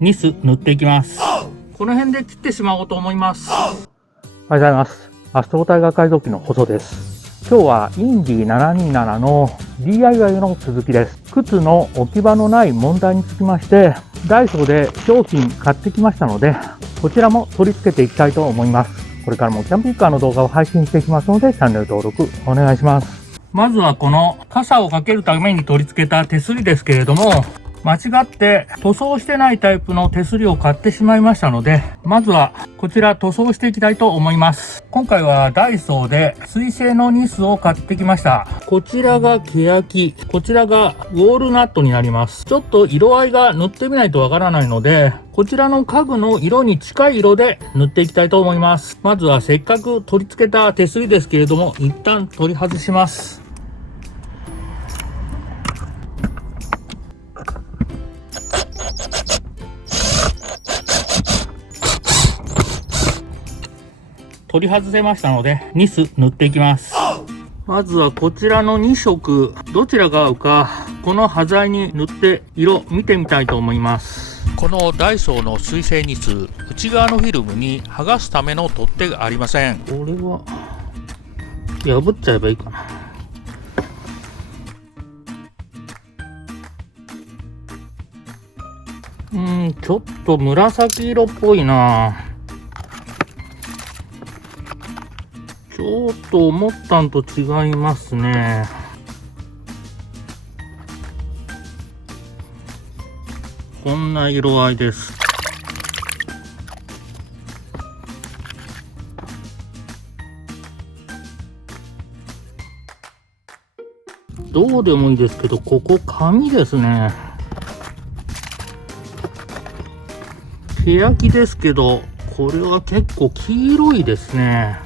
ニス塗っていきます。この辺で切ってしまおうと思います。おはようございます。アストロタイガー改造機の細です。今日はインディ727の DIY の続きです。靴の置き場のない問題につきまして、ダイソーで商品買ってきましたので、こちらも取り付けていきたいと思います。これからもキャンピングカーの動画を配信していきますので、チャンネル登録お願いします。まずはこの傘をかけるために取り付けた手すりですけれども、間違って塗装してないタイプの手すりを買ってしまいましたので、まずはこちら塗装していきたいと思います。今回はダイソーで水性のニスを買ってきました。こちらが欅、こちらがウォールナットになります。ちょっと色合いが塗ってみないとわからないので、こちらの家具の色に近い色で塗っていきたいと思います。まずはせっかく取り付けた手すりですけれども、一旦取り外します。取り外せましたので、ニス塗っていきます。まずはこちらの2色、どちらが合うか、この端材に塗って色見てみたいと思います。このダイソーの水性ニス、内側のフィルムに剥がすための取っ手がありません。これは破っちゃえばいいかな。ちょっと紫色っぽいな。ちょっと思ったんと違いますね。こんな色合いです。どうでもいいですけど、ここ紙ですね。欅ですけど、これは結構黄色いですね。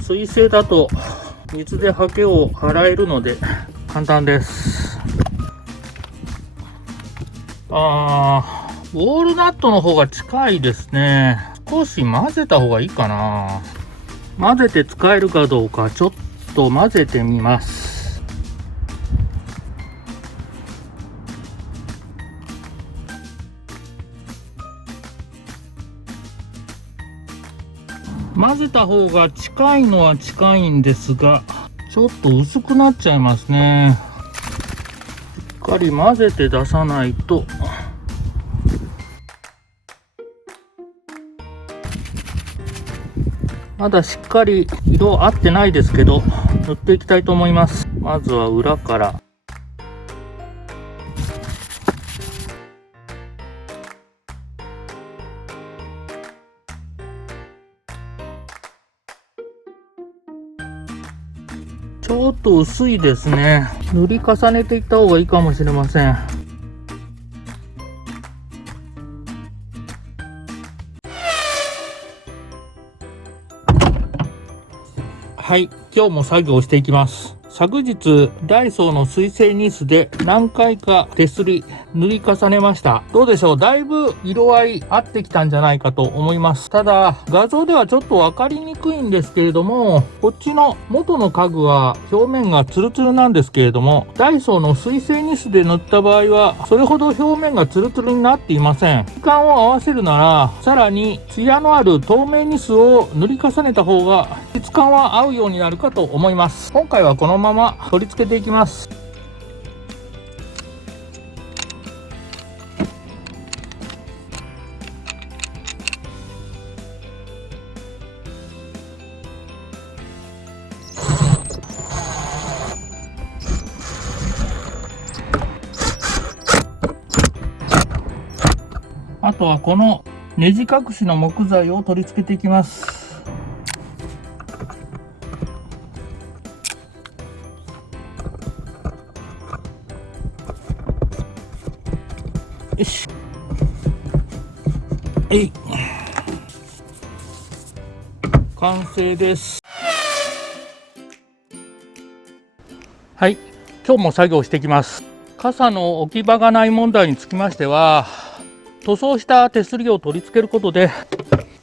水性だと水でハケを洗えるので簡単です。ウォールナットの方が近いですね。少し混ぜた方がいいかな。混ぜて使えるかどうかちょっと混ぜてみます。混ぜた方が近いのは近いんですが、ちょっと薄くなっちゃいますね。しっかり混ぜて出さないと。まだしっかり色合ってないですけど、塗っていきたいと思います。まずは裏から。ちょっと薄いですね。塗り重ねていった方がいいかもしれません。はい、今日も作業していきます。昨日ダイソーの水性ニスで何回か手すり塗り重ねました。どうでしょう、だいぶ色合い合ってきたんじゃないかと思います。ただ画像ではちょっと分かりにくいんですけれども、こっちの元の家具は表面がツルツルなんですけれども、ダイソーの水性ニスで塗った場合はそれほど表面がツルツルになっていません。質感を合わせるならさらにツヤのある透明ニスを塗り重ねた方が質感は合うようになるかと思います。今回はこのまま取り付けていきます。あとはこのネジ隠しの木材を取り付けていきます。よし。完成です。はい、今日も作業していきます。傘の置き場がない問題につきましては、塗装した手すりを取り付けることで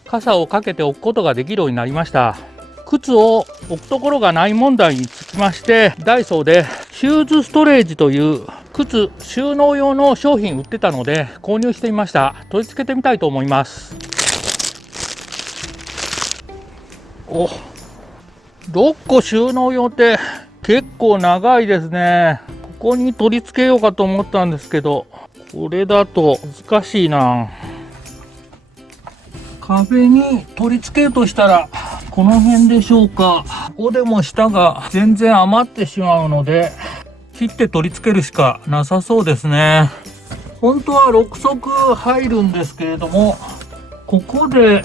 傘をかけておくことができるようになりました。靴を置くところがない問題につきまして、ダイソーでシューズストレージという靴収納用の商品売ってたので購入してみました。取り付けてみたいと思います。お、6個収納用って結構長いですね。ここに取り付けようかと思ったんですけど、これだと難しいな。壁に取り付けるとしたらこの辺でしょうか。ここでも下が全然余ってしまうので切って取り付けるしかなさそうですね。本当は6足入るんですけれども、ここで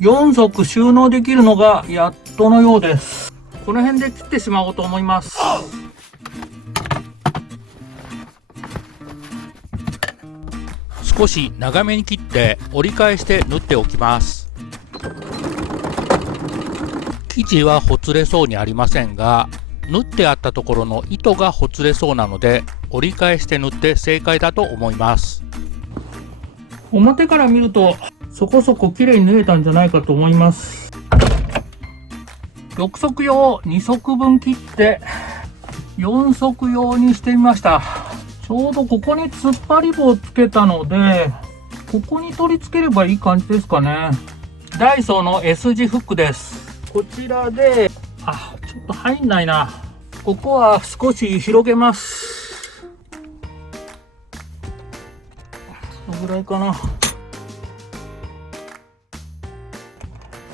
4足収納できるのがやっとのようです。この辺で切ってしまおうと思います。少し長めに切って折り返して縫っておきます。生地はほつれそうにありませんが、縫ってあったところの糸がほつれそうなので折り返して縫って正解だと思います。表から見るとそこそこ綺麗に縫えたんじゃないかと思います。6足用2足分切って4足用にしてみました。ちょうどここに突っ張り棒をつけたので、ここに取り付ければいい感じですかね。ダイソーの S 字フックです。こちらで、ちょっと入んないな。ここは少し広げます。このぐらいかな。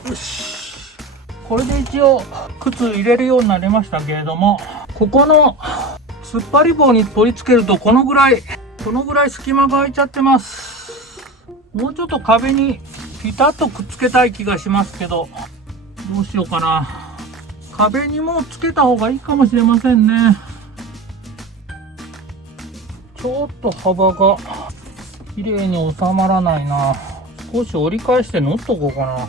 よし。これで一応靴入れるようになりましたけれども、ここの突っ張り棒に取り付けるとこのぐらい隙間が空いちゃってます。もうちょっと壁にピタッとくっつけたい気がしますけど、どうしようかな。壁にもつけた方がいいかもしれませんね。ちょっと幅が綺麗に収まらないな。少し折り返して縫っとこうかな。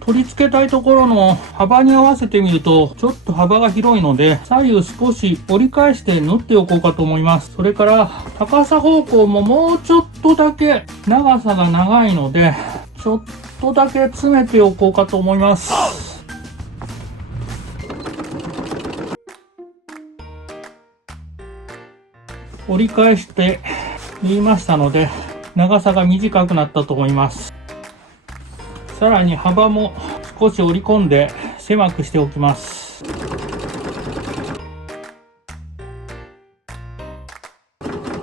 取り付けたいところの幅に合わせてみるとちょっと幅が広いので、左右少し折り返して縫っておこうかと思います。それから高さ方向ももうちょっとだけ長さが長いのでちょっとだけ詰めておこうかと思います。折り返して縫いましたので長さが短くなったと思います。さらに幅も少し折り込んで狭くしておきます。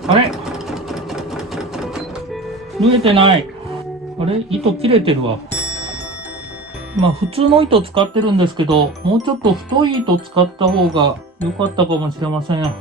あれ、縫えてない。あれ、糸切れてるわ。普通の糸使ってるんですけど、もうちょっと太い糸使った方が良かったかもしれません。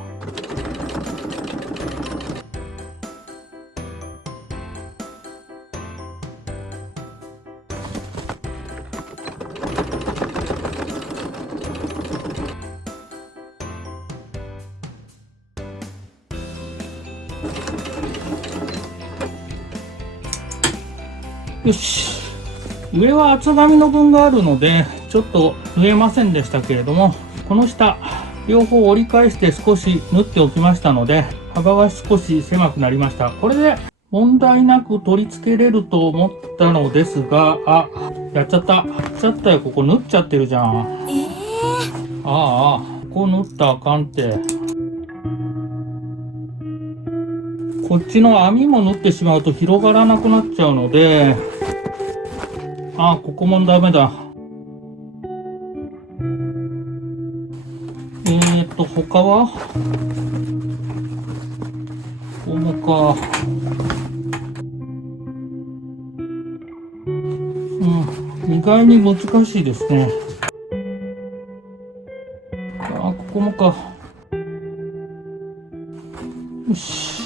よし。上は厚紙の分があるのでちょっと縫えませんでしたけれども、この下両方折り返して少し縫っておきましたので幅が少し狭くなりました。これで問題なく取り付けれると思ったのですが、やっちゃったよ。ここ縫っちゃってるじゃん。ここ縫ったらあかんって。こっちの網も縫ってしまうと広がらなくなっちゃうので、ここもダメだ。他はこもか。意外に難しいですね。ここもか。よし。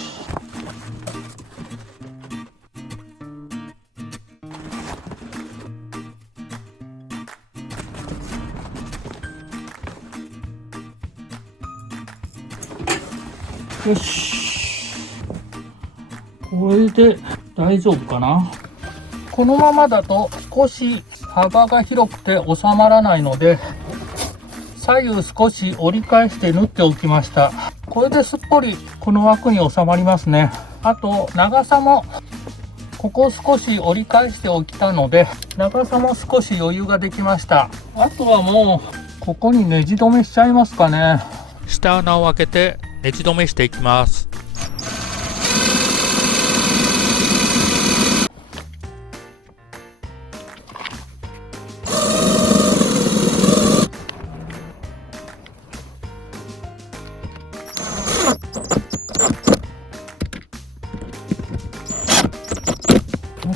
よし。これで大丈夫かな。このままだと少し幅が広くて収まらないので、左右少し折り返して縫っておきました。これですっぽりこの枠に収まりますね。あと長さもここ少し折り返しておきたので、長さも少し余裕ができました。あとはもうここにネジ止めしちゃいますかね。下穴を開けてネジ止めしていきます。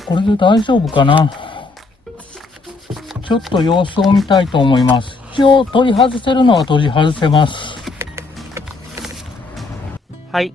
これで大丈夫かな。ちょっと様子を見たいと思います。一応取り外せるのは取り外せます。はい、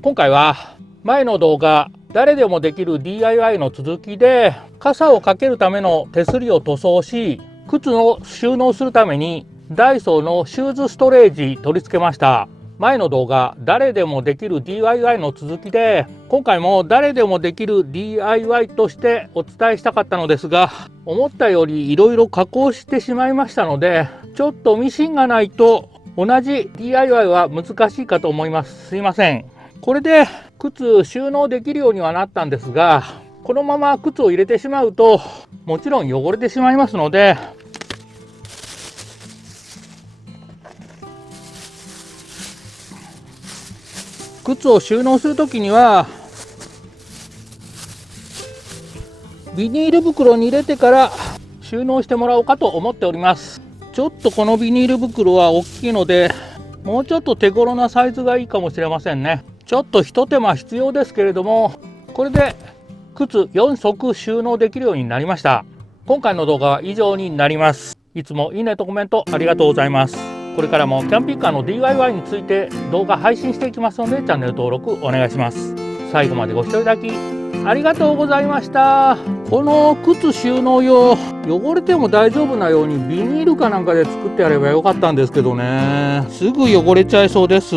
今回は前の動画誰でもできる DIY の続きで、傘をかけるための手すりを塗装し、靴を収納するためにダイソーのシューズストレージ取り付けました。前の動画誰でもできる DIY の続きで、今回も誰でもできる DIY としてお伝えしたかったのですが、思ったよりいろいろ加工してしまいましたので、ちょっとミシンがないと同じ DIY は難しいかと思います。すいません。これで靴収納できるようにはなったんですが、このまま靴を入れてしまうともちろん汚れてしまいますので、靴を収納するときにはビニール袋に入れてから収納してもらおうかと思っております。ちょっとこのビニール袋は大きいので、もうちょっと手頃なサイズがいいかもしれませんね。ちょっとひと手間必要ですけれども、これで靴4足収納できるようになりました。今回の動画は以上になります。いつもいいねとコメントありがとうございます。これからもキャンピングカーの DIY について動画配信していきますので、チャンネル登録お願いします。最後までご視聴いただきありがとうございました。この靴収納用、汚れても大丈夫なようにビニールかなんかで作ってやればよかったんですけどね。すぐ汚れちゃいそうです。